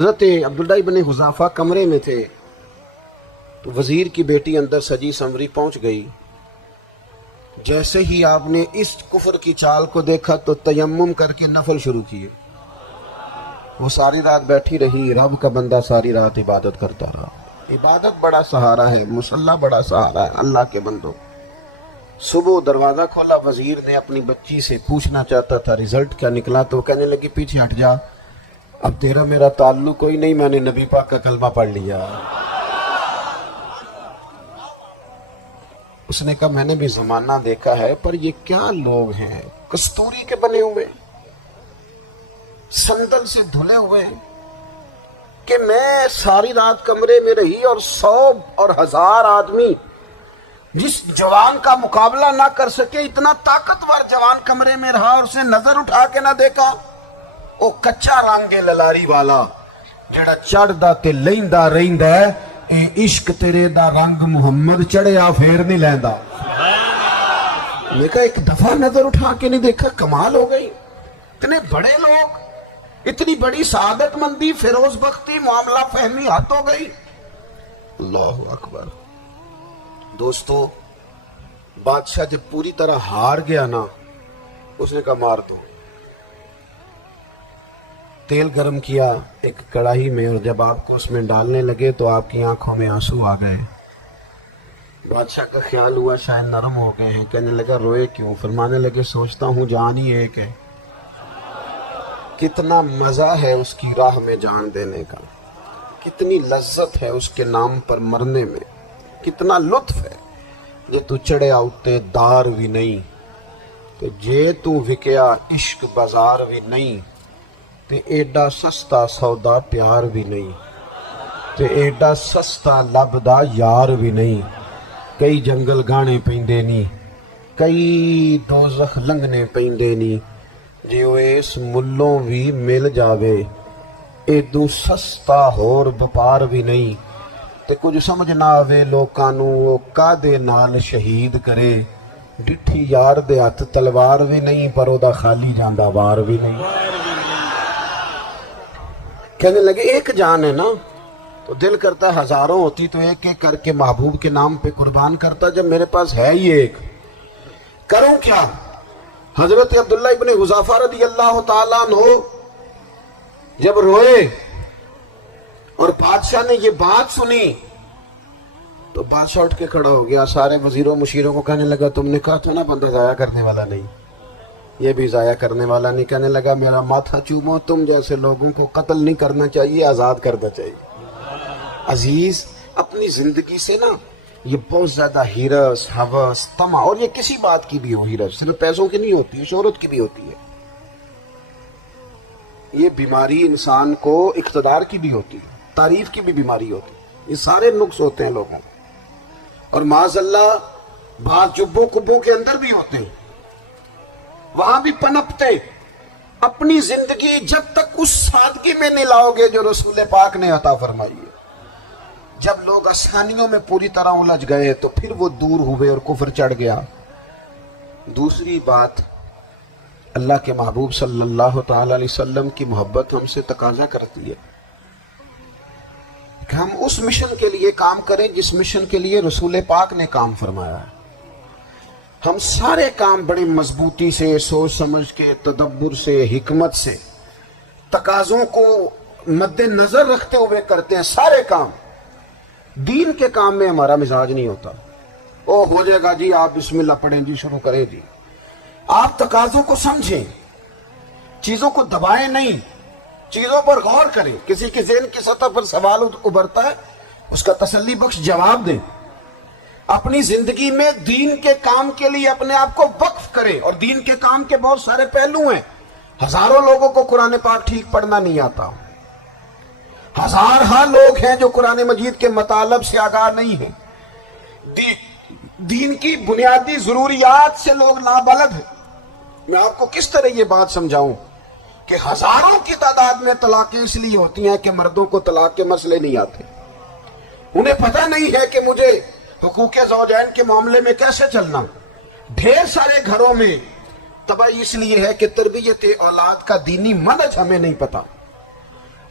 حضرت عبداللہ ابن حذافہ کمرے میں تھے تو وزیر کی بیٹی اندر سجی سنوری پہنچ گئی۔ جیسے ہی آپ نے اس کفر کی چال کو دیکھا تو تیمم کر کے نفل شروع کیے۔ وہ ساری رات بیٹھی رہی، رب کا بندہ ساری رات عبادت کرتا رہا۔ عبادت بڑا سہارا ہے، مصلی بڑا سہارا ہے اللہ کے بندوں۔ صبح دروازہ کھولا، وزیر نے اپنی بچی سے پوچھنا چاہتا تھا رزلٹ کیا نکلا، تو کہنے لگی پیچھے ہٹ جا، اب تیرا میرا تعلق کوئی نہیں، میں نے نبی پاک کا کلمہ پڑھ لیا۔ اس نے کہا میں نے بھی زمانہ دیکھا ہے، پر یہ کیا لوگ ہیں، کستوری کے بنے ہوئے، سندل سے دھلے ہوئے، کہ میں ساری رات کمرے میں رہی اور 100 اور 1000 آدمی جس جوان کا مقابلہ نہ کر سکے، اتنا طاقتور جوان کمرے میں رہا اور اسے نظر اٹھا کے نہ دیکھا۔ او کچا رنگ للاری والا جڑا چڑھدا تے لیندا رہندا ہے، اے عشق تیرے دا رنگ محمد چڑھیا پھر نہیں لیندا۔ میں کہا ایک دفعہ نظر اٹھا کے نہیں دیکھا، کمال ہو گئی۔ اتنے بڑے لوگ، اتنی بڑی سعادت مندی، فیروز بختی، معاملہ فہمی حد ہو گئی۔ اللہ اکبر۔ دوستو، بادشاہ جب پوری طرح ہار گیا نا، اس نے کہا مار دو۔ تیل گرم کیا ایک کڑاہی میں، اور جب آپ کو اس میں ڈالنے لگے تو آپ کی آنکھوں میں آنسو آ گئے۔ بادشاہ کا خیال ہوا شاید نرم ہو گئے ہیں، کہنے لگا روئے کیوں؟ فرمانے لگے سوچتا ہوں جان ہی ایک ہے، کتنا مزہ ہے اس کی راہ میں جان دینے کا، کتنی لذت ہے اس کے نام پر مرنے میں، کتنا لطف ہے۔ جے تو چڑھیا اتے دار بھی نہیں، تے جے تو وکیا عشق بازار بھی نہیں، تے ایڈا سستا سودا پیار بھی نہیں، تے ایڈا سستا لبدا یار بھی نہیں۔ کئی جنگل گانے پیندے نہیں، کئی دوزخ لنگنے پیندے نہیں، جے وہ اس ملوں بھی مل جاوے، ایدو سستا ہور بپار بھی نہیں۔ تے کچھ سمجھ نہ آوے لوکاں نوں وہ کادے نال شہید کرے، ڈٹھی یار دے ہاتھ تلوار بھی نہیں، پر او دا خالی جاندہ وار بھی نہیں۔ کہنے لگے ایک جان ہے نا، تو دل کرتا ہے ہزاروں ہوتی تو ایک ایک کر کے محبوب کے نام پہ قربان کرتا، جب میرے پاس ہے ہی ایک، کروں کیا؟ حضرت عبداللہ ابن حذافہ رضی اللہ تعالیٰ عنہ جب روئے اور بادشاہ نے یہ بات سنی تو بادشاہ اٹھ کے کھڑا ہو گیا، سارے وزیروں مشیروں کو کہنے لگا تم نے کہا تھا نا بندہ ضائع کرنے والا نہیں، یہ بھی ضائع کرنے والا نہیں۔ کہنے لگا میرا ماتھا چومو، تم جیسے لوگوں کو قتل نہیں کرنا چاہیے، آزاد کرنا چاہیے۔ عزیز، اپنی زندگی سے نا یہ بہت زیادہ ہرس، ہوس، طمع، اور یہ کسی بات کی بھی ہو، ہرس صرف پیسوں کی نہیں ہوتی، شہرت کی بھی ہوتی ہے، یہ بیماری انسان کو اقتدار کی بھی ہوتی ہے، تعریف کی بھی بیماری ہوتی ہے، یہ سارے نقص ہوتے ہیں لوگوں کو، اور معاذ اللہ بعض جبوں کبوں کے اندر بھی ہوتے ہیں، وہاں بھی پنپتے۔ اپنی زندگی جب تک اس سادگی میں نہیں لاؤ گے جو رسول پاک نے عطا فرمائی ہے، جب لوگ آسانیوں میں پوری طرح الجھ گئے تو پھر وہ دور ہوئے اور کفر چڑھ گیا۔ دوسری بات، اللہ کے محبوب صلی اللہ تعالی علیہ وسلم کی محبت ہم سے تقاضا کرتی ہے کہ ہم اس مشن کے لیے کام کریں جس مشن کے لیے رسول پاک نے کام فرمایا ہے۔ ہم سارے کام بڑی مضبوطی سے، سوچ سمجھ کے، تدبر سے، حکمت سے، تقاضوں کو مد نظر رکھتے ہوئے کرتے ہیں سارے کام۔ دین کے کام میں ہمارا مزاج نہیں ہوتا، او ہو جائے گا جی، آپ بسم اللہ پڑھیں جی، شروع کریں جی۔ آپ تقاضوں کو سمجھیں، چیزوں کو دبائیں نہیں، چیزوں پر غور کریں۔ کسی کے ذہن کی سطح پر سوال ابھرتا ہے، اس کا تسلی بخش جواب دیں۔ اپنی زندگی میں دین کے کام کے لیے اپنے آپ کو وقف کریں، اور دین کے کام کے بہت سارے پہلو ہیں۔ ہزاروں لوگوں کو قرآن پاک ٹھیک پڑھنا نہیں آتا، ہزارہ لوگ ہیں جو قرآن مجید کے مطالب سے آگاہ نہیں ہیں، دین کی بنیادی ضروریات سے لوگ نابلد ہیں۔ میں آپ کو کس طرح یہ بات سمجھاؤں کہ ہزاروں کی تعداد میں طلاقیں اس لیے ہوتی ہیں کہ مردوں کو طلاق کے مسئلے نہیں آتے، انہیں پتہ نہیں ہے کہ مجھے حقوق زوجین کے معاملے میں کیسے چلنا۔ ڈھیر سارے گھروں میں تباہی اس لیے ہے کہ تربیت اولاد کا دینی منہج ہمیں نہیں پتا،